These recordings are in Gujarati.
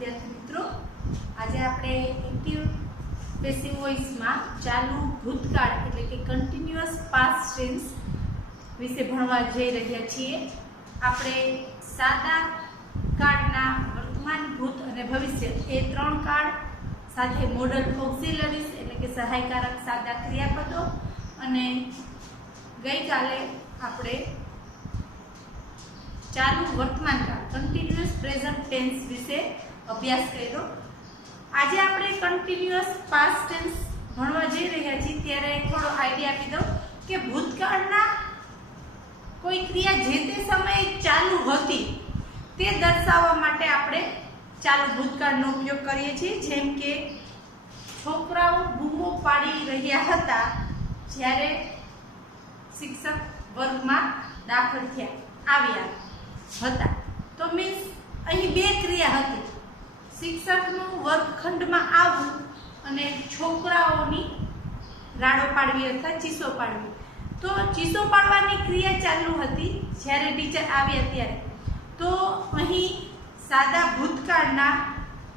विद्यार्थी मित्रों, आज आपणे एक्टिव पेसिव वॉइस में चालू भूतकाल एटले के कन्टिन्युअस पास्ट टेन्स विषे भणवा जई रह्या छीए। आपणे सादा काळना वर्तमान भूत अने भविष्य ए त्रण काळ साथे मॉडल ऑक्सिलरीज एटले के सहायकारक सादा क्रियापदों अने गई काले आपणे चालू वर्तमान काल कन्टिन्युअस प्रेजेंट टेन्स विषे अभ्यास कर्यो। आज आपणे कन्टिन्युअस पास्ट टेन्स भणवा जई रह्या छीए त्यारे थोड़ो आइडिया आपी दઉં કે ભૂતકાળના કોઈ ક્રિયા જે તે સમયે ચાલુ હતી તે દર્શાવવા માટે આપણે ચાલુ ભૂતકાળનો ઉપયોગ કરીએ છીએ। જેમ કે છોકરાઓ બૂમો પાડી રહ્યા હતા જ્યારે શિક્ષક વર્ગમાં દાખલ થયા આવ્યા હતા। તો મીન્સ અહીં બે ક્રિયા હતી, શિક્ષકનું વર્ગખંડમાં આવવું અને છોકરાઓની રાડો પાડવી અથવા ચીસો પાડવી। तो चीसो पाड़वानी क्रिया चालू हती ज्यारे टीचर आव्या त्यारे। तो अहीं सादा भूतकाळना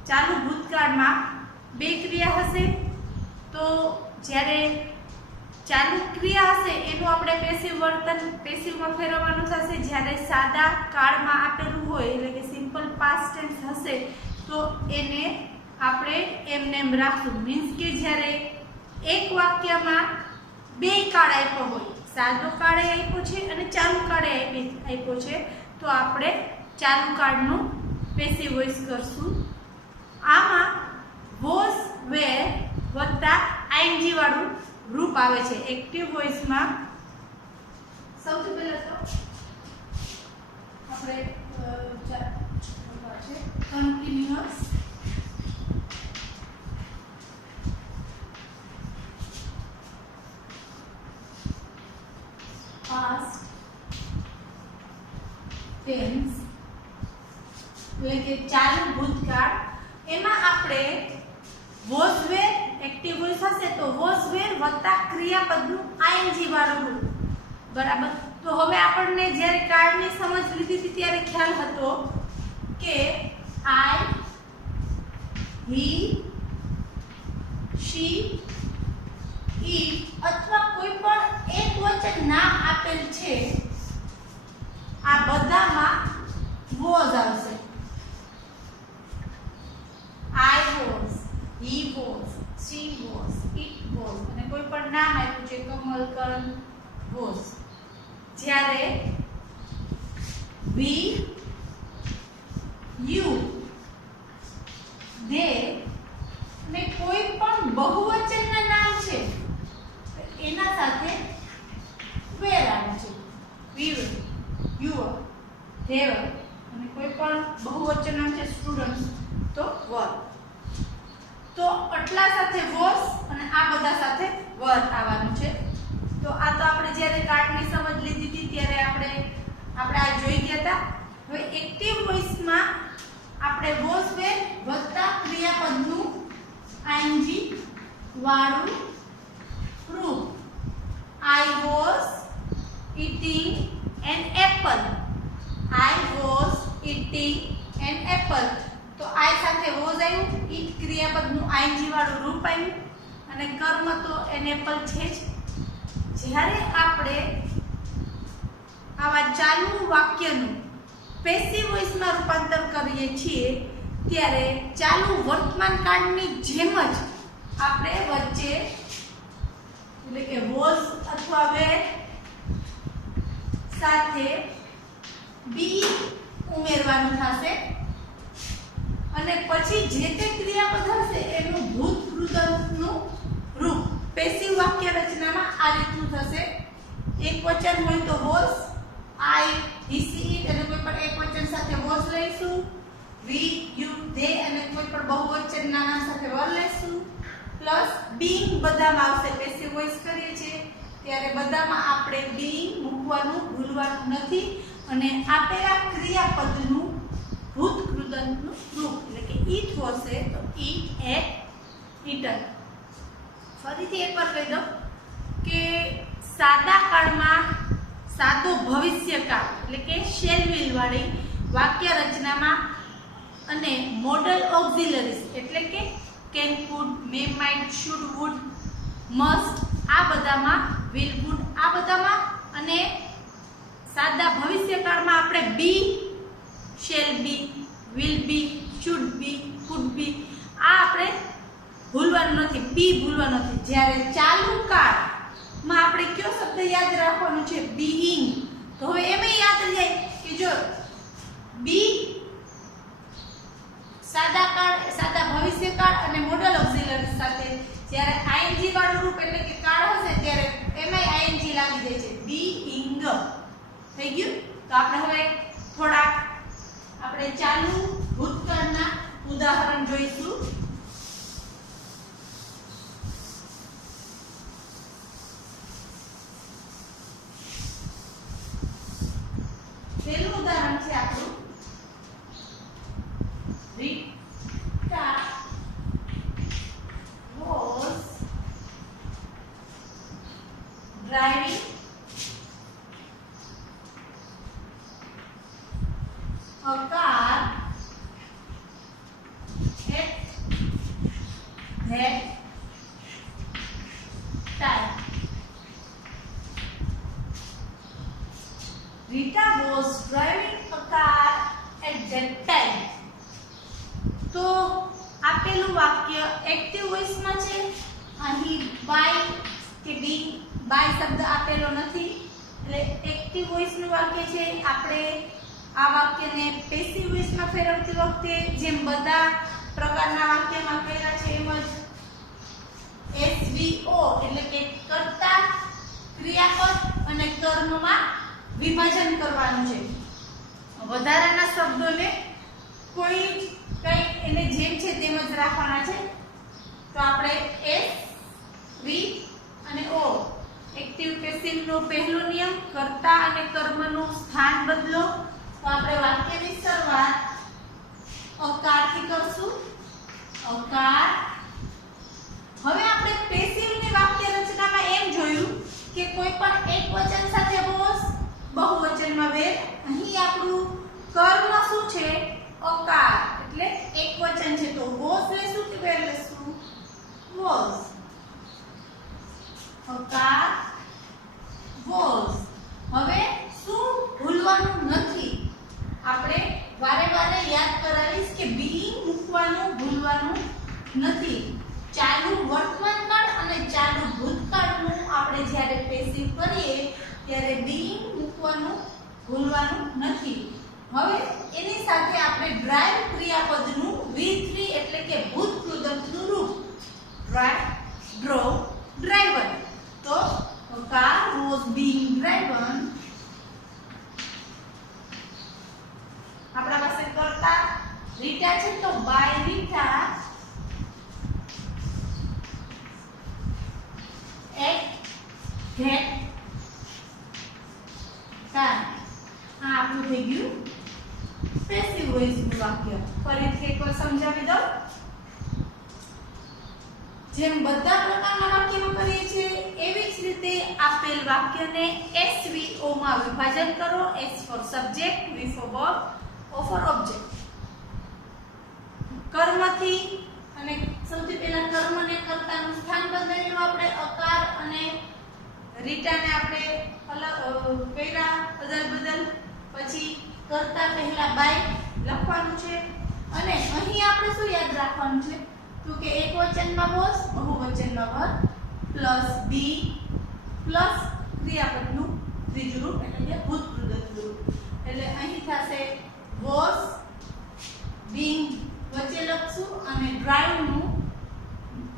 चालू भूतकाळमां बे क्रिया हशे। तो ज्यारे चालू क्रिया हशे एनुं आपणे पेसिव वर्तन पेसिवमां फेरववानुं थशे। ज्यारे सादा काळमां आपेલું હોય એટલે કે सिम्पल पास्ट टेन्स हशे तो एने आपणे एमनेम राखશું। मीन्स के ज्यारे एक वाक्यमां बे काळ आप्यो होय, सादो काळ आप्यो छे अने चालू काळ आप्यो छे, तो आपणे चालू काळनो पेसिव वॉइस करशुं। आमां वॉज वेर वत्ता आईएनजी वाळुं रूप आवे छे। एक्टिव वॉइस मां सौथी पहेला तो आपणे कन्टिन्युअस पास्ट टेन्स એટલે કે ચાલુ ભૂતકાળ એમાં આપણે વોઝ વેર એક્ટિવ વોઇસ હશે તો વોઝ વેર વત્તા ક્રિયાપદનું આઈએનજી વાળું રૂપ બરાબર। તો હવે આપણને જ્યારે કાળની સમજ લીધી હતી ત્યારે ખ્યાલ હતો કે આઈ હી शी ઈટ અથવા કોઈ પણ એક વચન નામ આપેલ છે આ બધામાં વોઝ આવશે। I was, he was, she was, it was અને કોઈ પણ નામ આપ્યું છે કમલ કરણ was। જ્યારે we, you, they ને કોઈ પણ બહુવચનના નામ છે એના સાથે were આવે છે। we were, you were, they were અને કોઈ પણ બહુવચન નામ છે સ્ટુડન્ટ્સ तो वर। तो આટલા સાથે was અને આ બધા સાથે were આવવાનું છે। તો આ તો આપણે જ્યારે કાળની સમજ લીધી હતી ત્યારે આપણે આ જોઈ ગયા હતા। હવે એક્ટિવ વોઇસમાં આપણે was were વત્તા ક્રિયાપદનું આઈએનજી વાળું રૂપ। I was eating an apple, I was eating an apple। तो आई साथे वोज आव्युं, ईट क्रियापदनुं आईएनजी वाळुं रूप आव्युं अने कर्म तो एन एपल छे ज। ज्यारे आपणे आवा चालू वाक्यनुं पेसिव वॉइसमां रूपांतर करीए छीए त्यारे चालू वर्तमान काळनी जेम ज आपणे वच्चे એટલે કે वोज अथवा वेर साथे बी उमेरवानुं थशे અને પછી જે તે ક્રિયાપદ હશે એનું ભૂત કૃદંતનું રૂપ પેસિવ વાક્ય રચનામાં આ રીતનું થશે। એક વચન હોય તો was, I, he, C, it અને કોઈ પણ એક વચન સાથે વોઝ લઈશું, વી, યુ, ધે અને કોઈ પણ બહુવચનના નામ સાથે વર લઈશું, પ્લસ બીઇંગ બધામાં આવશે। પેસિવ વોઇસ કરીએ છીએ ત્યારે બધામાં આપણે બીઇંગ મૂકવાનું ભૂલવાનું નથી અને આપેલા ક્રિયાપદનું ભૂત કૃદંતનું રૂપ એટલે કે ઈટ હોશે તો ઈટ એટ ઈટન। ફરીથી એકવાર કહી દઉં કે સાદા કાળમાં સાદો ભવિષ્યકાળ એટલે કે શેલ વ્હીલ વાળી વાક્ય રચનામાં અને મોડલ ઓક્ઝિલરીઝ એટલે કે can, could, may, might, should, would, must આ બધામાં, વિલ, વુડ આ બધામાં, અને સાદા ભવિષ્યકાળમાં આપણે be, shall be, will be, should be, could be આ આપણે ભૂલવાનું નથી, બી ભૂલવાનું નથી. જ્યારે ચાલુ કાળમાં આપણે કયો શબ્દ યાદ રાખવાનો છે? બીઈંગ. તો હવે એમ યાદ રહી જાય કે જો બી સાદા કાળ, સાદા ભવિષ્યકાળ અને મોડલ ઓક્ઝિલરી સાથે જ્યારે આઈએનજી વાળું રૂપ એટલે કે કાળ હશે ત્યારે એમાંય આઈએનજી લાગી જાય છે. બીઈંગ થઈ ગયું. તો આપણે હવે થોડા આપણે ચાલુ ભૂતકાળના ઉદાહરણ જોઈશું. પહેલું ઉદાહરણ છે આપણું Rita was driving a car at that time. Rita was driving a car at that time. તો આપેલું વાક્ય એક્ટિવ વોઇસમાં છે. અહીં બાય કે બી બાય શબ્દ આપેલો નથી એટલે એક્ટિવ વોઇસનું વાક્ય છે. આપણે આ વાક્યને પેસિવ વોઇસમાં ફેરવતી વખતે જેમ બધા પ્રકારના વાક્યમાં કર્યા છે એમ જ એસવીઓ એટલે કે કર્તા, ક્રિયાપદ અને કર્મમાં વિભાજન કરવાનું છે. વધારાના શબ્દોને કોઈ કઈ એને જેમ છે તેમ જ રાખવાના છે. તો આપણે એસ, વી અને ઓ એક્ટિવ પેસિવ નો પહેલો નિયમ કર્તા અને કર્મનું સ્થાન બદલો. તો આપણે વાક્યની શરૂઆત અકારથી કરશું. અકાર. હવે આપણે પેસિવની વાક્ય રચનામાં એમ જોયું કે કોઈ પણ એક વચન સાથે વોસ, બહુવચનમાં વેર. અહીં આપણું કર્મ શું છે? અકાર એટલે એક વચન છે તો વોસ લેશું કે વેર લેશું? વોસ. અકાર વોસ. હવે શું ભૂલવાનું નથી? આપણે વારે વારે યાદ કરાવીશ કે બીઈંગ મૂકવાનું ભૂલવાનું નથી. ચાલુ વર્તમાનકાળ અને ચાલુ ભૂતકાળનું આપણે જ્યારે પેસિવ કરીએ ત્યારે બીઈંગ મૂકવાનું ભૂલવાનું નથી. હવે એની સાથે આપણે ડ્રાઈવ ક્રિયાપદનું V3 એટલે કે ભૂત કૃદંતનું રૂપ ડ્રાઈવ, ડ્રોવ, ડ્રાઈવન. તો a car was being driven. આપણા પાસે કર્તા રીટા છે તો by Rita at that time. આ આપણું થઈ ગયું પેસિવ વોઇસનું વાક્ય. ફરીથી એકવાર સમજાવી દઉં. જેમ બધા પ્રકારના વાક્યમાં કરીએ છીએ એવી જ રીતે આપેલ વાક્યને SVO માં વિભાજન કરો. S for subject, V for verb, O for object. કર્મથી અને સૌથી પહેલા કર્મને કર્તાનું સ્થાન બદલાયું આપણે અકાર અને રીટાને આપણે અલગ પહેલા બદલ પછી કર્તા પહેલા બાય લખવાનું છે. અને અહીં આપણે શું યાદ રાખવાનું છે? તો કે એક વચનમાં વોસ, બહુવચનમાં વર પ્લસ બી પ્લસ ક્રિયાપદનું ત્રીજું રૂપ એટલે કે ભૂત કૃદંત રૂપ. એટલે અહીં થશે વોસ, બીંગ વચ્ચે લખશું અને ડ્રાઈવનું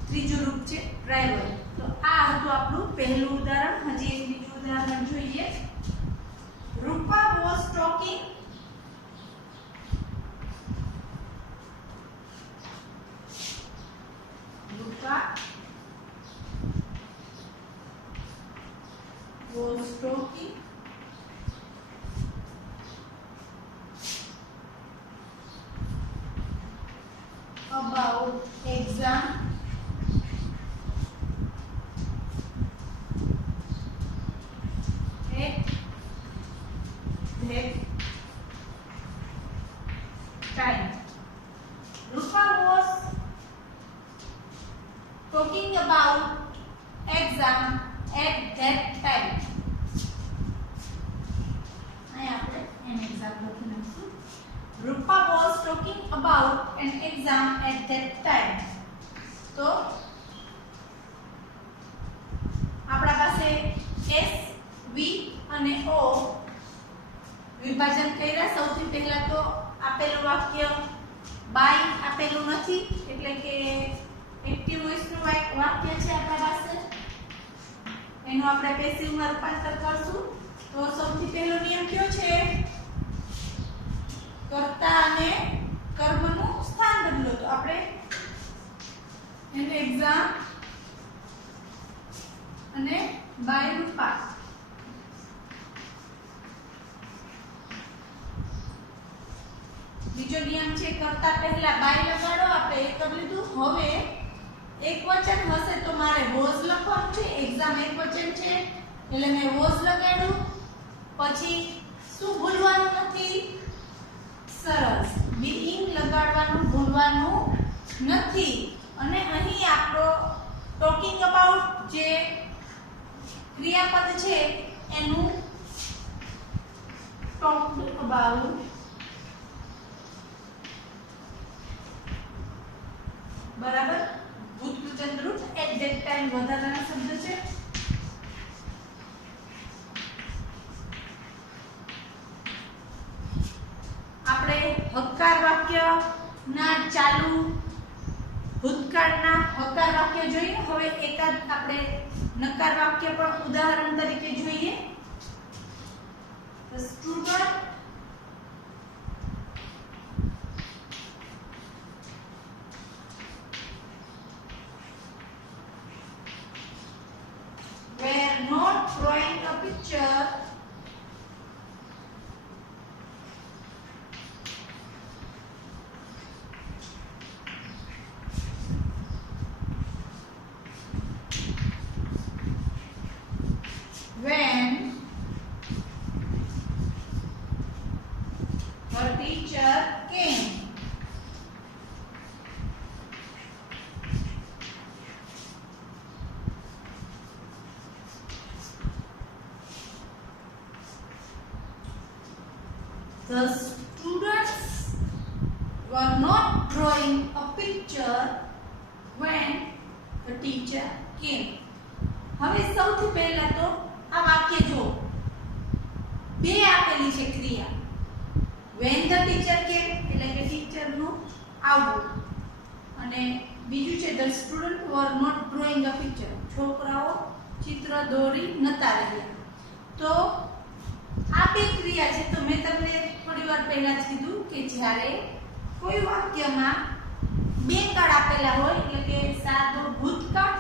ત્રીજું રૂપ છે ડ્રાઈવર. તો આ હતું આપણું પહેલું ઉદાહરણ. હજી એક બીજું ઉદાહરણ જોઈએ. Rupa was talking. Rupa was talking about exam at that time. exam at that time. અહીંયા આપણે an exam લખી નાખશું. Rupa was talking about an exam at that time. તો આપણા પાસે S, V અને O વિભાજન કર્યા. સૌથી પહેલા તો આપેલું વાક્ય બાય આપેલું નથી, એટલે કે એક્ટિવ વોઇસનું વાક્ય છે આપણા પાસે, એનું આપણે પેસિવમાં રૂપાંતર કરશું. તો સૌથી પહેલો નિયમ કયો છે? કર્તા અને કર્મનું સ્થાન બદલો. તો આપણે એન એક્ઝામ અને બાય રૂપા. બીજો નિયમ છે કર્તા પહેલા બાય લગાડો. આપણે એ કરી લીધું. હવે એકવચન હશે તો મારે વોઝ લખવાનું છે. એક્ઝામ એકવચન છે એટલે મેં વોઝ લગાડ્યું. પછી શું ભૂલવાનું નથી? સરસ, બીઇંગ લગાડવાનું ભૂલવાનું નથી. અને અહીં આપણો ટોકિંગ અબાઉટ જે ક્રિયાપદ છે એનું ટોક્ડ અબાઉટ બરાબર ભૂતકૃત રૂપ એટ ધેટ ટાઈમ વધારાના શબ્દ છે. આપણે હકાર વાક્ય ના ચાલુ ભૂતકાળના હકાર વાક્ય જોઈએ. હવે એકાદ આપણે નકાર વાક્ય પણ ઉદાહરણ તરીકે જોઈએ. The student were not drawing a picture when her teacher came. The students were not drawing a picture when the teacher came. હવે સૌથી પહેલા તો આ વાક્ય જો બે આપેલી છે ક્રિયા. when the teacher came એટલે કે ટીચર નું આવવું, અને બીજું છે the student were not drawing a picture, છોકરાઓ ચિત્ર દોરી નતા રહ્યા. તો આ બે ક્રિયા છે. તો મેં તમને થોડી વાર પહેલા જ કીધું કે જ્યારે કોઈ વાક્યમાં બે કાળ આપેલા હોય, એટલે કે સાદો ભૂતકાળ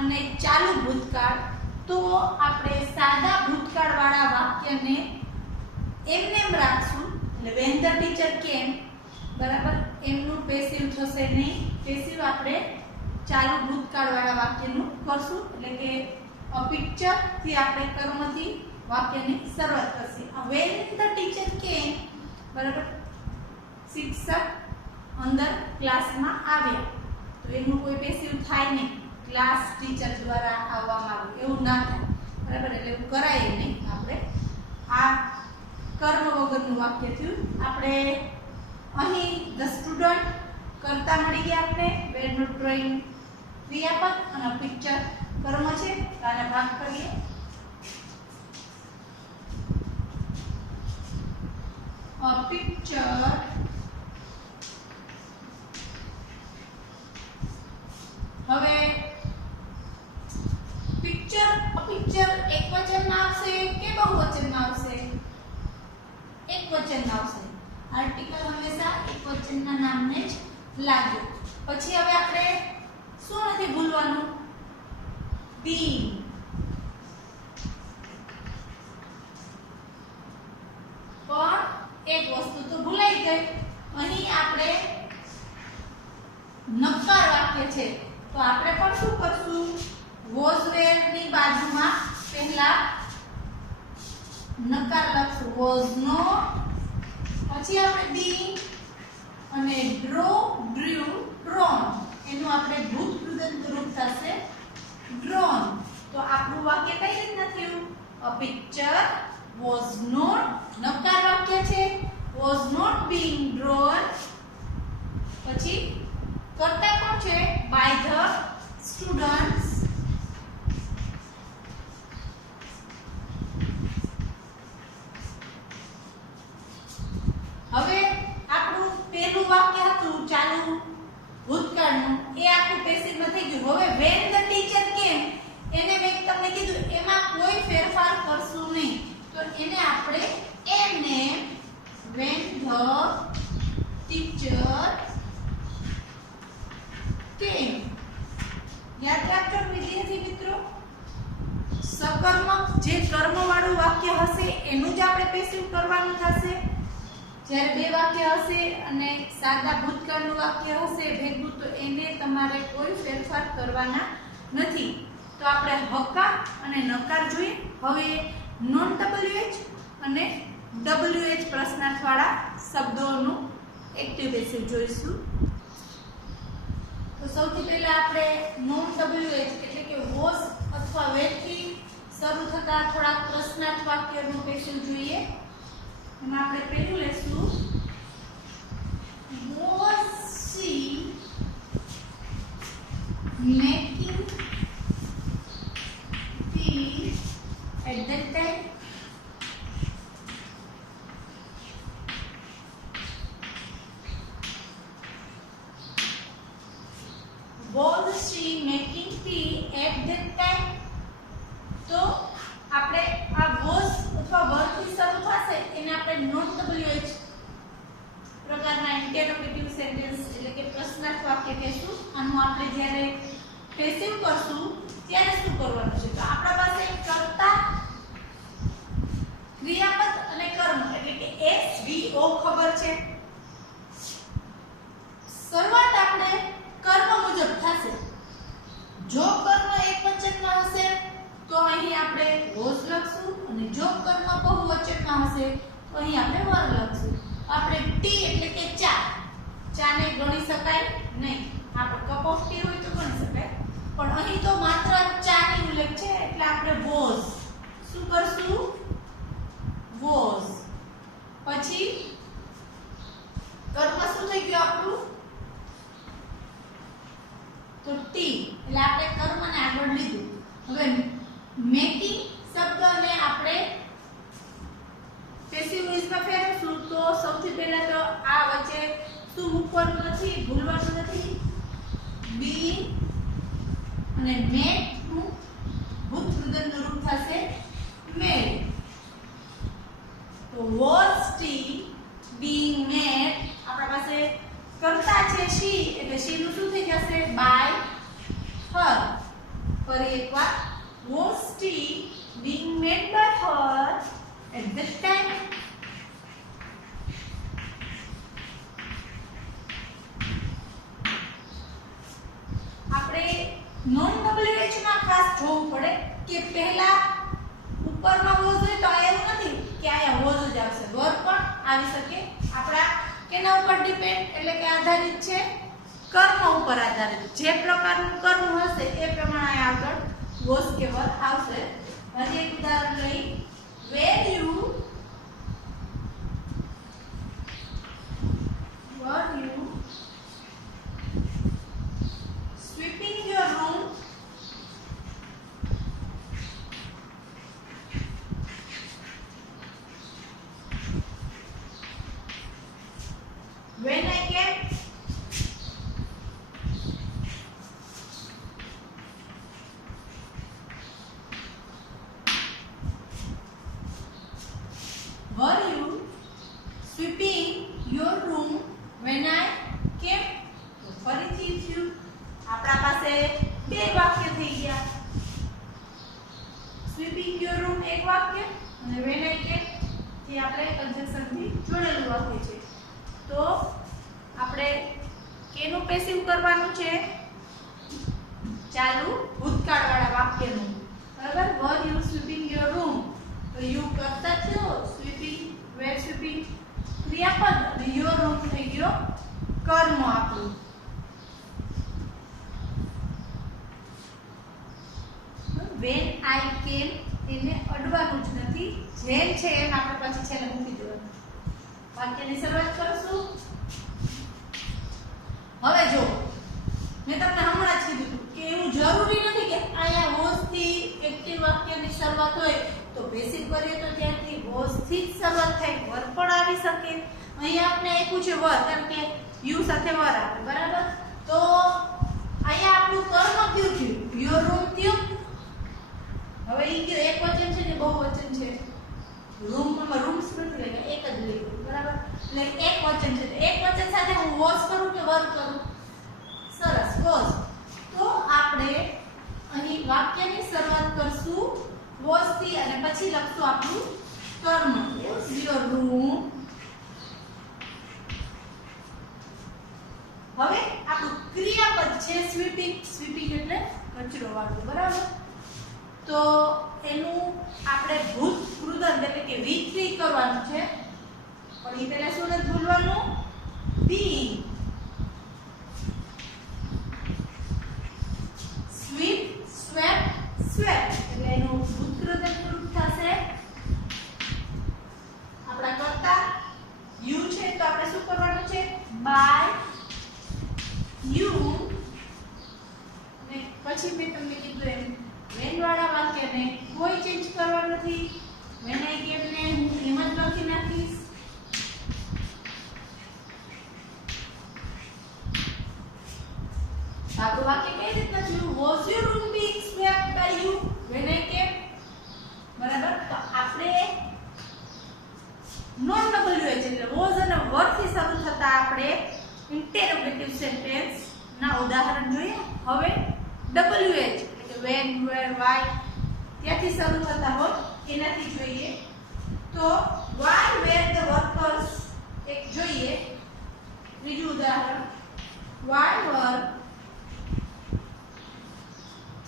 અને ચાલુ ભૂતકાળ, તો આપણે સાદા ભૂતકાળ વાળા વાક્યને એમને એમ રાખશું. એટલે when the teacher came બરાબર એમનું પેસિવ થશે નહીં. પેસિવ આપણે ચાલુ ભૂતકાળ વાળા વાક્યનું કરશું. એટલે કે a picture થી આપણે કર્મથી વાક્યની શરૂઆત કરશે. when the teacher came બરાબર શિક્ષક અંદર ક્લાસમાં આવ્યા, તો એનું કોઈ પેસિવ થાય નહીં. ક્લાસ ટીચર દ્વારા આવવામાં આવ્યું એવું ના થાય બરાબર. એટલે એવું કરાય નહીં. આપણે આ કર્મ વગરનું વાક્ય થયું. આપણે અહીં ધ સ્ટુડન્ટ કરતા મળી ગયા. આપણે વેર નોટ ડ્રોઈંગ ક્રિયાપદ અને પિક્ચર કર્મ છે. તો આને ભાગ કરીએ. a picture હવે પિક્ચર એકવચનમાં આવશે કે બહુવચનમાં આવશે? એકવચનમાં આવશે. આર્ટિકલ હંમેશા એકવચનના નામને જ લાગે. પછી હવે આપણે શું નથી ભૂલવાનું? being. પણ એક વસ્તુ તો ભૂલાઈ ગઈ. અહીં આપણે નકાર વાક્ય છે, તો આપણે પણ શું કરશું? was were ની બાજુમાં પહેલા નકાર લખશું. was not, પછી આપણે being અને draw, drew, drawn, એનું આપણે ભૂત કૃદંત રૂપ થશે drawn. a picture was not, નકાર વાક્ય છે, was not being drawn, પછી કરતા કોણ છે, by the students. હવે આપણું પહેલું વાક્ય હતું ચાલુ ભૂતકાળનું, એ આખું પેસિવમાં થઈ ગયું. હવે when the teacher came, એને મેં તમને કીધું એમાં કોઈ ફેરફાર કરશું નહીં, તો એને આપણે એમને when the teacher came. યાદ રાખજો વિદ્યાર્થી મિત્રો, સકર્મક જે કર્મવાળું વાક્ય હશે એનું જ આપણે પેસિવ કરવાનું થશે. જ્યારે બે વાક્ય હશે અને સાદા ભૂતકાળનું વાક્ય હશે ભેગું, તો એને તમારે કોઈ ફેરફાર કરવાના નથી. તો આપણે હકાર અને નકાર જોઈએ. હવે નોન WH અને WH પ્રશ્નાર્થવાળા શબ્દોનું એક્ટિવ પેસિવ જોઈશું. તો સૌથી પહેલા આપણે નોન WH એટલે કે વોઝ અથવા વેર થી શરૂ થતા થોડા પ્રશ્નાર્થ વાક્યનું પેસિવ જોઈએ. એમાં આપણે પહેલું લેશું was she making tea at that time? Was she making tea at that time? તો આપણે આ was અથવા were થી શરૂ થશે એને આપણે નોન WH પ્રકારના ઇન્ટરોગેટિવ સેન્ટેન્સ એટલે કે પ્રશ્નાર્થ વાક્ય કહેશું. આનું આપણે જ્યારે પેસિવ કરશું ત્યારે શું કરવાનું છે, તો આપણા પાસે કર્તા, ક્રિયાપદ અને કર્મ એટલે કે SVO ખબર છે. શરૂઆત આપણે કર્મ મુજબ થશે. જો કર્મ એકવચનમાં હશે તો અહીં આપણે was લખશું, અને જો કર્મ બહુવચનમાં હશે તો અહીં આપણે were લખશું. આપણે ટી એટલે કે ચા, ચાને ગણી શકાય નહીં. આપણે કપ ઓફ ટી હોય તો ગણી શકાય, પણ અહીં તો માત્ર ચાની ઉલ્લેખ છે એટલે આપણે was શું કરશું, was. પછી કર્મ શું થઈ ગયું આપણું, તો ટી એટલે આપણે કર્મને આગળ લીધું. હવે મેકિંગ શબ્દને આપણે પેસિવ વોઇસમાં ફેરવશું. તો સૌથી પહેલા તો આ વચ્ચે શું મૂકવાનું નથી, ભૂલવાનું નથી. બી અને મેડ નું ભૂતકૃદનનું રૂપ થશે મેડ. તો was tea being made, આપણા પાસે કર્તા છે she, એટલે she નું શું થઈ જશે, by her. ફરી એકવાર was tea being made by her at that time? આપણે નોન WH માં ખાસ જોવું પડે કે પહેલા ઉપરમાં was હોય તો એવું નથી કે આયા was જ આવશે, were પણ આવી શકે. આપણા કેના ઉપર ડિપેન્ડ એટલે કે આધારિત છે, કર્મ ઉપર આધારિત. જે પ્રકારનું કર્મ હશે એ પ્રમાણે આગળ was કે were આવશે. હજી એક ઉદાહરણ લઈ, were you sweeping your room when I came? Were you sweeping your room when I came? તો ફરીથી થયું. આપણા પાસે બે વાક્ય થઈ ગયા. sweeping your room એક વાક્ય અને when I came જે આપણે કન્જક્શન થી જોડેલું વાક્ય છે. તો આપણે કેનું પેસિવ કરવાનું છે, ચાલુ ભૂતકાળવાળા વાક્યનું. બરાબર, were you sweeping your room, તો you કરતા થયો, sweeping were sweeping ક્રિયાપદ અને your room થઈ ગયો કર્મ આપણું. when I came એને અડવાનું જેમ છે એમ આપણે પછી છેલ્લે મૂકી દેવાનું. વાક્યની શરૂઆત કરશું. હવે જો મેં તમને હમણાં જ કીધું કે એવું જરૂરી નથી કે અહીંયા વોઝ થી એક્ટિવ વાક્યની શરૂઆત હોય તો પેસિવ કરીએ તો ત્યાંથી વોઝ થી જ શરૂઆત થાય, વર પણ આવી શકે. અહીંયા આપણે આપ્યું છે વર, કારણ કે યુ સાથે વર આવે, બરાબર. તો અહીંયા આપણું કર્મ કયું થયું? યોર રૂમ થયું. હવે ઈ કે એક વચન છે ને બહુવચન છે. રૂમમાં રૂમ્સ નથી લેવા, એક જ લેવું, બરાબર. એટલે એક વચન છે, એક વચન સાથે હું વોઝ કરું કે વર કરું? સરસ, વોઝ. તો આપણે અહીં વાક્યની શરૂઆત કરશું વોઝ થી અને પછી લખશું આપણું કર્મ. Your room. હવે આપણું ક્રિયાપદ છે સ્વીપિંગ. સ્વીપિંગ એટલે કચરો વાળવું, બરાબર. તો એનું આપણે ભૂત કૃદંત એટલે કે V3 કરવાનું છે. પણ એ પહેલા શું નથી ભૂલવાનું? બી. સ્વીપ, સ્વેપ, સ્વેપ એટલે એનું ભૂત કૃદંત રૂપ થશે આપણા કર્તા યુ છે. તો આપણે શું કરવાનું છે? By you. ને પછી મેં તમને કીધું એમ વેન વાળા વાક્યને કોઈ ચેન્જ કરવાનું નથી. વેન આઈ કેમ ને હું એમ જ લખી નાખીશ. આપણું વાક્ય કઈ રીતના થયું? Was your room being swept by you when I came, બરાબર. તો આપણે નોન ડબલ્યુએચ એટલે વોઝ અને વર થી શરૂ થતા આપણે ઇન્ટરોગેટિવ સેન્ટેન્સ ના ઉદાહરણ જોઈએ. હવે WH એટલે કે when, where, why ત્યાંથી શરૂ થતા હોય એનાથી જોઈએ. તો why were the workers એક જોઈએ. ત્રીજું ઉદાહરણ why were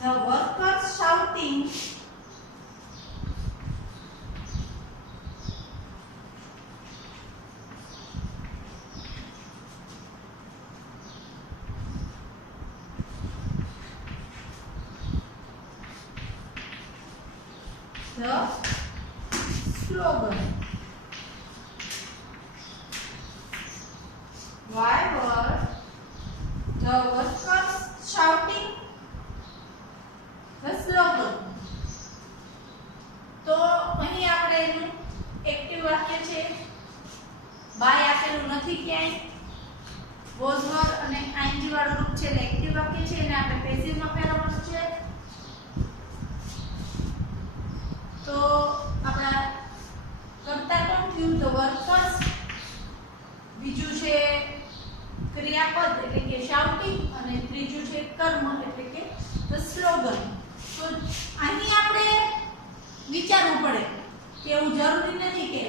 the workers shouting the slogan? Why were the workers shouting the slogan? તો અહીં આપણે એનું એક્ટિવ વાક્ય છે. બાય આપેલું નથી ક્યાંય. વોઝ વર અને આઈએનજી વાળું રૂપ છે એટલે એક્ટિવ વાક્ય છે અને આપણે પેસિવ માં ફેરવવાનું છે. તો આપણા કર્તા કોણ થયું? તો વર્કર્સ. બીજું છે ક્રિયાપદ એટલે કે શાઉટિંગ અને ત્રીજું છે કર્મ એટલે કે ધ સ્લોગન. તો અહીં આપણે વિચારવું પડે કે એવું જરૂરી નથી કે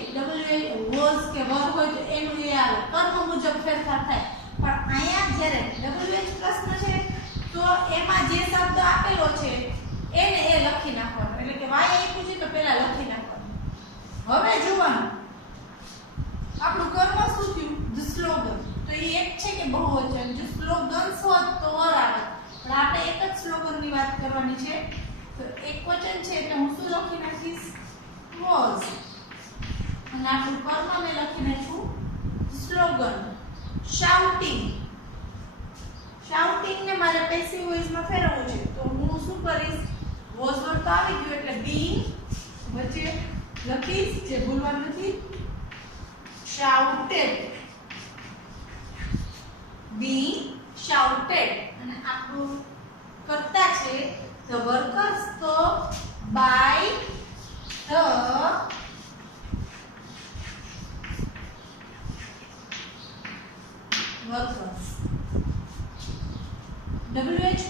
વોઝ કે વર હોય તો એનું એ આવે, કર્મ મુજબ ફેરફાર થાય. પણ અહીંયા જ્યારે WH પ્રશ્ન છે તો એમાં જે શબ્દ આપેલો છે એને એ લખી નાખવાનો. એટલે કે વાય આપ્યું છે તો પહેલા લખી નાખવાનું. હવે જોવાનું આપણું કર્મ શું થયું? The slogan. તો એ એક છે કે બહુવચન? જો સ્લોગન્સ હોત તો વર આવે, પણ આપણે એક જ સ્લોગનની વાત કરવાની છે. તો એક વચન છે એટલે હું શું લખી નાખીશ? વોઝ. અને આપણું કર્મ મેં લખી નાખ્યું સ્લોગન. શાઉટિંગ. શાઉટિંગ ને મારે પેસિવ વોઇસમાં ફેરવવું છે તો હું શું કરીશ? વોઝ વર્ડ તો આવી ગયું એટલે બી વચ્ચે લખીશ, જે ભૂલવાનું નથી. shouted. બી shouted. અને આપણું કર્તા છે the workers. તો by the workers. WH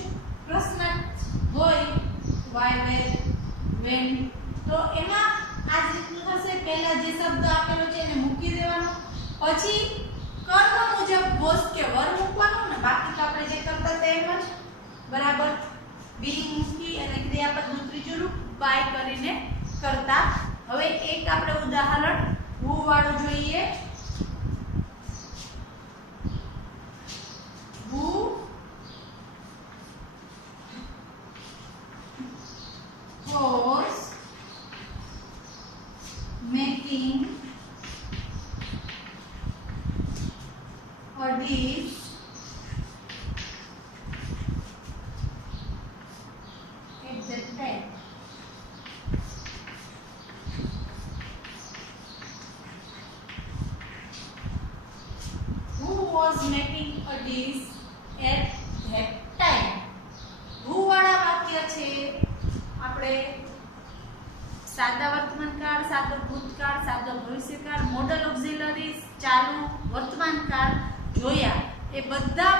પ્રશ્ન હોય why, where, when. તો એમાં આ જ રીતનું થશે. પહેલા જે શબ્દ આપેલો છે એને મૂકી દેવાનો, પછી કર્મ મુજબ વોઝ કે વર મૂકવાનું ને બાકી તો આપણે જે કરતા હતા એમ જ, બરાબર. બી મૂકી અને ક્રિયાપદનું ત્રીજું રૂપ બાય કરીને કરતા. હવે એક આપણે ઉદાહરણ હુ વાળું જોઈએ. who was dish at that time. Who was making a dish at that time? Who વાળા વાક્ય છે. આપણે સાદા વર્તમાનકાળ, સાદો ભૂતકાળ, સાદો ભવિષ્યકાળ, મોડલ ઓક્ઝિલરીઝ, ચાલુ વર્તમાનકાળ જોયા. એ બધા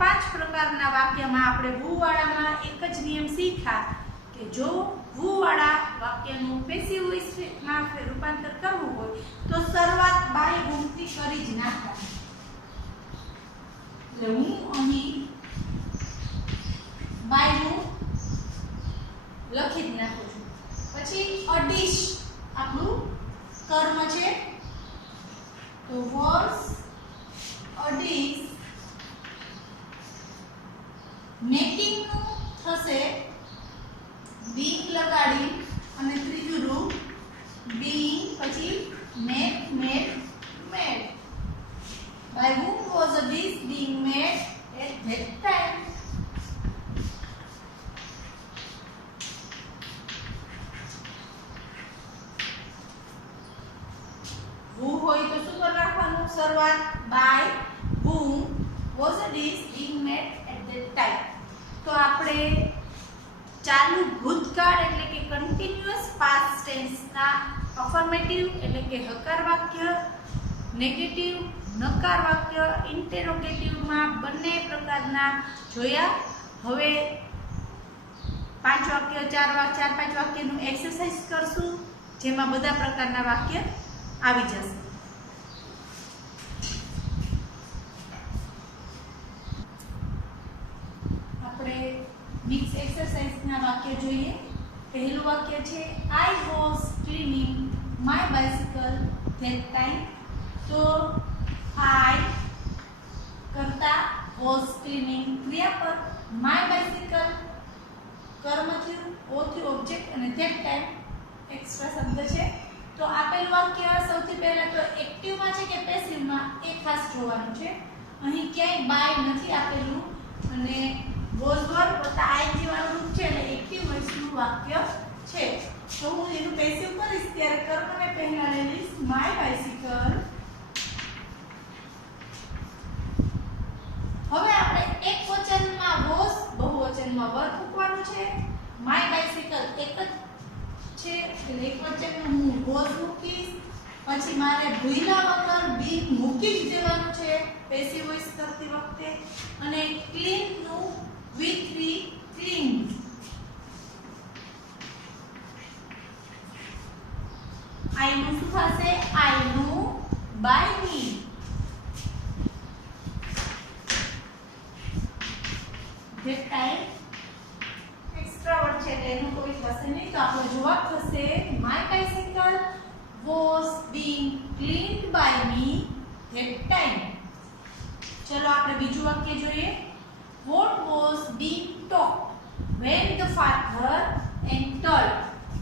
પાંચ પ્રકારના વાક્યમાં આપણે who વાળામાં એક જ નિયમ શીખ્યા કે જો who વાળા વાક્યનું પેસિવ વોઇસમાં રૂપાંતર કરવું હોય તો શરૂઆત બાય whomથી કરી જ નાખવાની. એટલે હું અહીં બાય whom લખી જ નાખું છું. પછી a dish આપણું કર્મ છે તો was a dish. મેકિંગ નું થશે being લગાડી અને ત્રીજું રૂપ being પછી make made made. By whom was a dish being made at that time? who હોય તો શું કરી રાખવાનું શરૂઆત by whom was a dish being made at that time. તો આપણે ચાલુ ભૂતકાળ એટલે કે કન્ટિન્યુઅસ પાસ્ટ ટેન્સ ના અફર્મેટિવ એટલે કે હકાર વાક્ય, નેગેટિવ નકાર વાક્ય, ઇન્ટેરોગેટિવ માં બંને પ્રકારના જોયા. હવે 5 વાક્ય 4-5 વાક્યનું એક્સરસાઇઝ કરશું જેમાં બધા પ્રકારના વાક્ય આવી જશે. આપણે મિક્સ એક્સરસાઇઝના વાક્ય જોઈએ. પહેલું વાક્ય છે I was cleaning my bicycle that time. તો I કરતા was cleaning ક્રિયાપદ, my bicycle કર્મ થયું, o થયું ઓબ્જેક્ટ અને that time એક્સ્ટ્રા શબ્દ છે. તો આપેલું વાક્ય સૌથી પહેલા તો એક્ટિવમાં છે કે પેસિવમાં એ ખાસ જોવાનું છે. અહીં ક્યાંય બાય નથી આપેલું અને was વર્બ વત્તા ing વાળું રૂપ છે એટલે એક્ટિવ વોઇસનું વાક્ય છે. તો હું એનું પેસિવ કરીશ ત્યારે કર્મને પહેલા લઈ લઈશ my bicycle. હવે આપણે એક વચનમાં was, બહુવચનમાં were મૂકવાનું છે. my bicycle એક જ છે એટલે એક વચનમાં હું was મૂકીશ. પછી મારે ભૂલ્યા વગર being મૂકી જ દેવાનું છે પેસિવ વોઇસ કરતી વખતે. અને ક્લીન નું with the clean. I નું શું થશે I નું by me. that time extra word છે એટલે એનું કોઈ થશે નહીં તો આપણો જવાબ થશે my bicycle was being cleaned by me that time. ચલો આપણે બીજું વાક્ય જોઈએ. What was being taught when the father entered?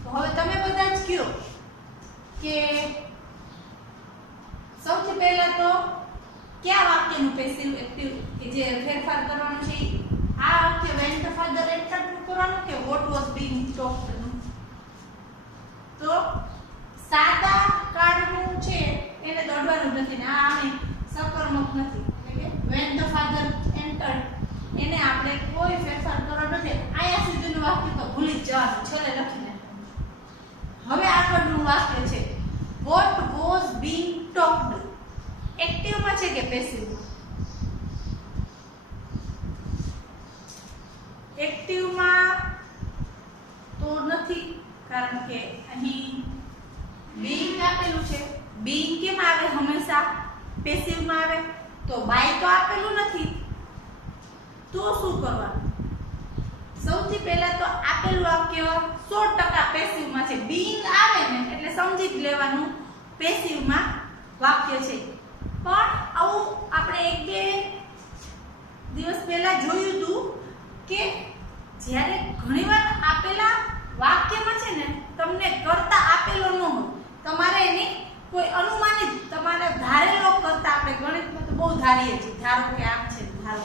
તો હવે તમે બધા જ કહો કે સૌથી પહેલા તો કયા વાક્યનું પેસિવ એક્ટિવ કે જે ફેરફાર કરવાનું છે આ વાક્ય when the father entered નું કરવાનું કે what was being taught નું. તો સાદા કાળનું છે એને દોડવાનું નથી ને આ આમે સકર્મક નથી એટલે કે when the father entered એને આપણે કોઈ ફેરફાર કરવાનો નથી. આયા સુધીનું વાક્ય તો ભૂલી જ જવાનું છેલ્લે લખી નાખવાનું. હવે આગળનું વાક્ય છે what was being taught. એક્ટિવમાં છે કે પેસિવમાં? એક્ટિવમાં તો નથી કારણ કે અહીં being આપેલું છે. being કેમ આવે હંમેશા પેસિવમાં આવે તો by તો આપેલું નથી. તો શું કરવાનું? સૌથી પહેલા તો આપેલું વાક્ય 100% પેસિવમાં છે. being આવે ને એટલે સમજી જ લેવાનું પેસિવમાં વાક્ય છે. પણ આવું આપણે એક બે દિવસ પહેલા જોયું હતું કે જ્યારે ઘણીવાર આપેલા વાક્યમાં છે ને તમને કરતા આપેલો ન હોય તમારે એની કોઈ અનુમાનિત તમારે ધારેલો કરતા આપણે ગણિતમાં તો બહુ ધારીએ છીએ, ધારો કે આમ છે, ધારો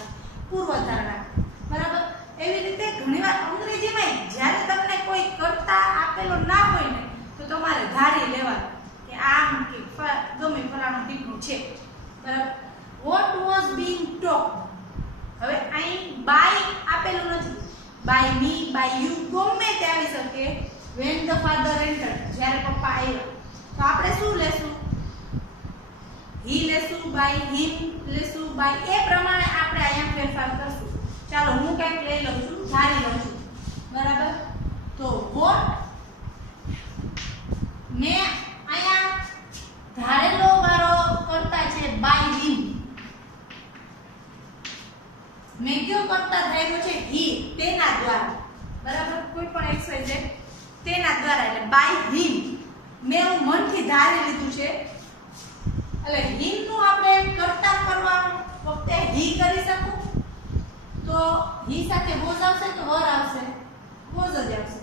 પૂર્વ ધારણા, બરાબર. એવી રીતે ઘણીવાર અંગ્રેજીમાં જ્યારે તમને કોઈ કર્તા આપેલો ના હોય ને તો તમારે ધારી લેવાનું કે આમ કે ગમે ફલાણું ટીપણું છે, બરાબર. વોટ વોઝ બીંગ ટોક્ડ, હવે અહીં બાય આપેલું નથી, બાય મી, બાય યુ ગમે તે આવી શકે. when the father entered, જ્યારે પપ્પા આવ્યા તો આપણે શું લેશું? he લેશું, બાય him લેશું, બાય એ પ્રમાણે આપણે અહીંયા ફેરફાર કરશું. ચાલો હું કંઈક લઈ લઉં છું, ધારી લઉં છું, બરાબર. તો what મેં અહીંયા ધારેલો મારો કર્તા છે બાય him, મેં કયો કર્તા ધાર્યો છે he, તેના દ્વારા, બરાબર. કોઈ પણ XYZ તેના દ્વારા, એટલે બાય him મેં હું મનથી ધારી લીધું છે. એટલે him નું આપણે કર્તા કરવા વખતે he કરી શકું તો he સાથે was આવશે તો were આવશે, was જ આવશે.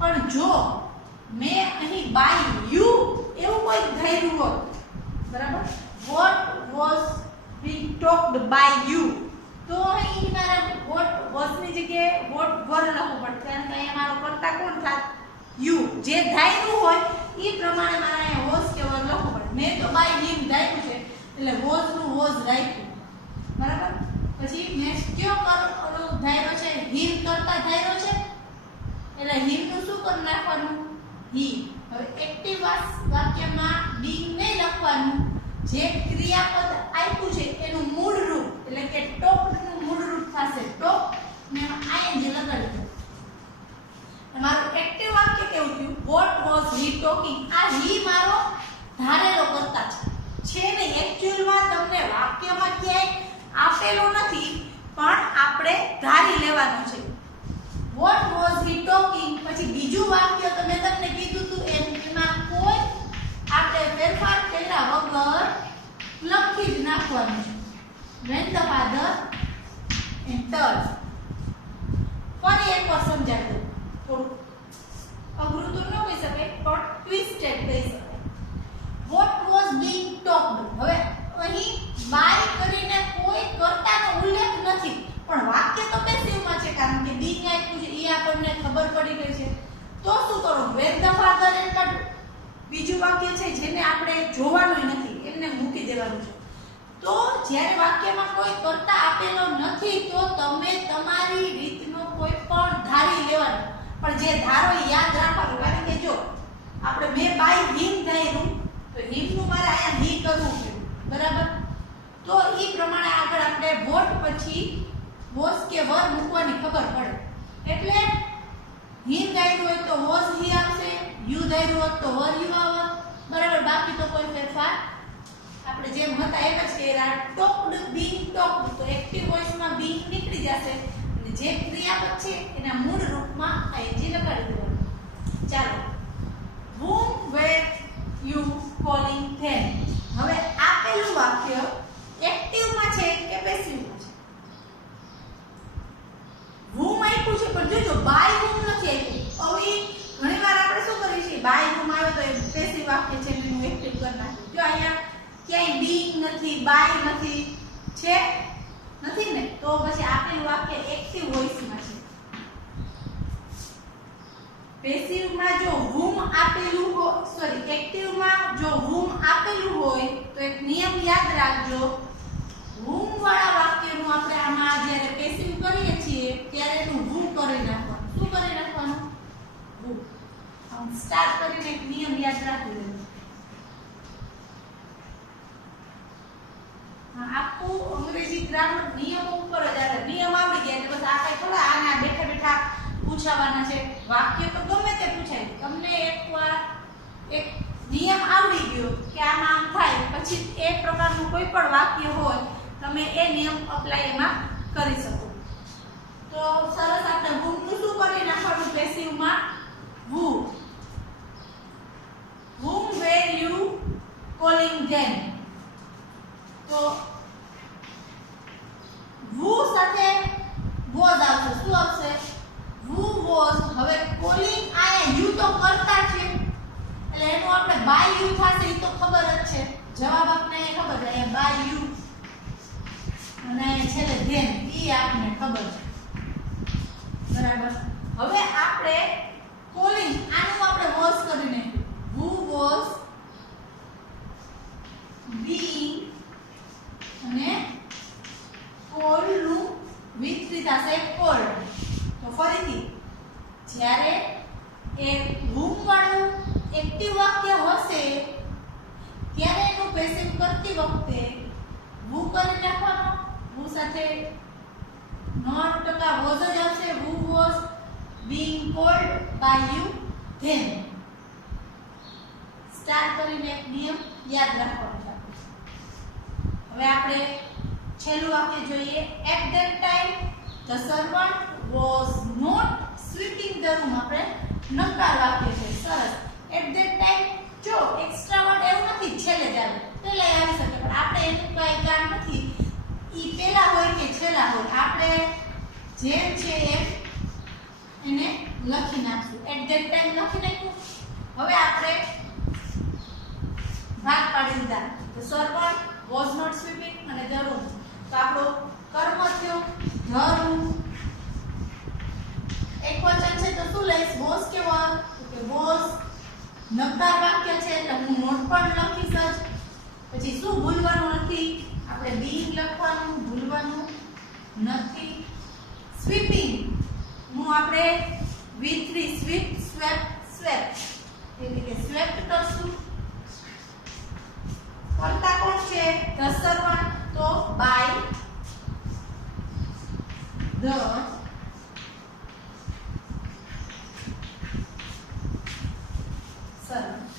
પણ જો મેં અહીં બાય you એવું કોઈ ધાર્યું હોત, બરાબર, what was being talked by you, તો અહીં મારા what was ની જગ્યાએ what were લખવું પડે, કારણ કે અહીંયા મારો કર્તા કોણ થાત? you. જે ધાર્યું હોય એ પ્રમાણે મારે અહીંયા was કે were લખવું પડે. મેં તો by him ધાર્યું છે એટલે was નું was રાખ્યું, બરાબર. પછી મેં કયો ધાર્યો છે? him કરતા ધાર્યો છે એટલે him નું શું કરી નાખવાનું? he. હવે એક્ટિવ વાક્યમાં being નહીં લખવાનું, જે ક્રિયાપદ આપ્યું છે એનું મૂળ રૂપ એટલે કે ટોક્ડ નું મૂળ રૂપ થશે ટોક, ને ing લગાડી દો. તમારું એક્ટિવ વાક્ય કેવું થયું? what was he talking, આ he મારો ધારેલો કર્તા છે ને એક્ચ્યુઅલમાં તમને વાક્યમાં ક્યાંય આપેલો નથી, પણ આપણે ધારી લેવાનું છે. what was he talking, પછી બીજું વાક્ય તો મેં તમને કીધું હતું એમાં કોઈ આપણે ફેરફાર કર્યા વગર લખી જ નાખવાનું છે. when the father entered. ફરી એકવાર સમજાવી દઉં, થોડું અઘરું તો ન કહી શકાય પણ ટ્વિસ્ટેડ કહી શકાય. what was being talked, હવે અહીં બાય કરીને કોઈ કર્તાનો ઉલ્લેખ નથી, પણ વાક્ય તો પેસિવમાં છે કારણ કે being આપ્યું છે, એ આપણને ખબર પડી ગઈ છે. તો શું કરો? when the father entered બીજું વાક્ય છે જેને આપણે જોવાનું નથી, એમને મૂકી દેવાનું છે. તો જ્યારે વાક્યમાં કોઈ કર્તા આપેલો નથી તો તમે તમારી રીતનો કોઈ પણ ધારી લેવાનું, પણ જે ધારો એ યાદ રાખવાનું. કારણ કે જો આપણે મેં બાય him ધાર્યું તો him નું મારે અહીંયા he કરવું છે, બરાબર. તો એ પ્રમાણે આગળ આપણે what પછી was કે were મૂકવાની ખબર પડે. એટલે him ધાર્યું હોય તો was he આવશે, you ધાર્યું હોત તો were you આવે, બરાબર. બાકી તો કોઈ ફેરફાર આપણે જેમ હતા એમ જ કર્યા. ટોક્ડ, બીંગ ટોક્ડ, તો એક્ટિવ વોઇસમાં બીંગ નીકળી જશે અને જે ક્રિયાપદ છે એના મૂળ રૂપમાં ing લગાડી દેવાનું. ચાલો, whom were you calling them. હવે આપેલું વાક્ય એક્ટિવમાં છે કે પેસિવમાં છે? whom આપ્યું છે પણ જોજો બાય whom નથી આપ્યું. હવે ઘણીવાર આપણે શું કરીએ છીએ, બાય whom આવે તો એ પેસિવ વાક્ય છે એનું એક્ટિવ કરી નાખ્યું. જો અહીંયા ક્યાંય being નથી, બાય નથી, છે નથી ને, તો પછી આપેલું વાક્ય એક્ટિવ વોઇસમાં છે. પેસિવમાં જો whom આપેલું હોય, સોરી એક્ટિવમાં જો whom આપેલું હોય તો એક નિયમ યાદ રાખજો. whom વાળા વાક્યનું આપણે આમાં જ્યારે પેસિવ કરીએ છીએ ત્યારે એનું who કરી નાખવાનું. શું કરી નાખવાનું? who. આમ સ્ટાર્ટ કરીને એક નિયમ યાદ રાખી લેજો. આખું અંગ્રેજી ગ્રામર નિયમો ઉપર જ આવે. નિયમ આવડી ગયા એટલે બસ આપણે થોડા આના બેઠા બેઠા પૂછાવાના છે. વાક્ય તો ગમે તે પૂછાય, તમને એકવાર એક નિયમ આવડી ગયો કે આમાં આમ થાય પછી એ પ્રકારનું કોઈ પણ વાક્ય હોય તમે એ નિયમ અપ્લાય એમાં કરી શકો. તો સરસ આપણે whom નું શું કરી નાખવાનું પેસિવમાં? who. whom were you calling them. તો who સાથે was આવશે. શું આવશે? who was. હવે calling આયા you તો કરતા છે એટલે એનું આપણે by you થશે, એ તો ખબર જ છે. જવાબ આપણે બધાને ખબર છે અહીંયા બાય યુ અને અહીંયા છેલ્લે ધેન ઈ આપને ખબર છે બરાબર હવે આપણે કોલિંગ આનું આપણે વોઝ કરી નાખ્યું who was being અને કોલ્ડ નું વિતરિત થશે કોલ્ડ તો ફરીથી જ્યારે એ whom વાળું એક્ટિવ વાક્ય હશે ત્યારે એનું પેસિવ કરતી વખતે who કરી નાખવાનો who સાથે 9% was જ આવશે who was being called by you then start કરીને એક નિયમ યાદ રાખવાનો છે હવે આપણે છેલ્લું વાક્ય જોઈએ at that time the servant was not sweeping the room આપણે નકાર વાક્ય છે સરસ at that time જો એક્સ્ટ્રા વર્ડ એવું નથી છેલ્લે જ આવે પહેલા આવી શકે પણ આપણે એનું કઈ કામ નથી ઈ પહેલા હોય કે છેલ્લા હોય આપણે જેમ છે એમ એને લખી નાખશું at that time લખી નાખ્યું હવે આપણે ભાગ પાડી દીધા તો servant was not sweeping અને the room તો આપણો કર્મ થયો the room એક વચન છે તો શું લઈશ was કેવો કે was નકાર વાક્ય છે એટલે હું નોટ પણ લખીશ જ પછી શું ભૂલવાનું નથી આપણે being લખવાનું ભૂલવાનું નથી sweeping નું આપણે v3 sweep swept swept એટલે કે swept કરશું કરતા કોણ છે the servant તો by the servant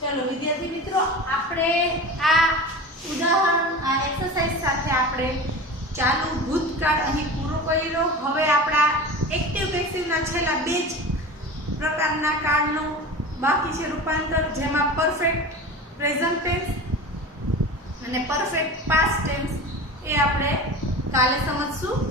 ચલો વિદ્યાર્થી મિત્રો આપણે આ ઉદાહરણ આ એક્સરસાઇઝ સાથે આપણે ચાલુ ભૂતકાળ અહીં પૂરો કર્યો હવે આપણા એક્ટિવ પેસિવના છેલ્લા બે જ પ્રકારના કાળનું બાકી છે રૂપાંતર જેમાં પરફેક્ટ પ્રેઝન્ટ ટેન્સ અને પરફેક્ટ પાસ્ટ ટેન્સ એ આપણે કાલે સમજશું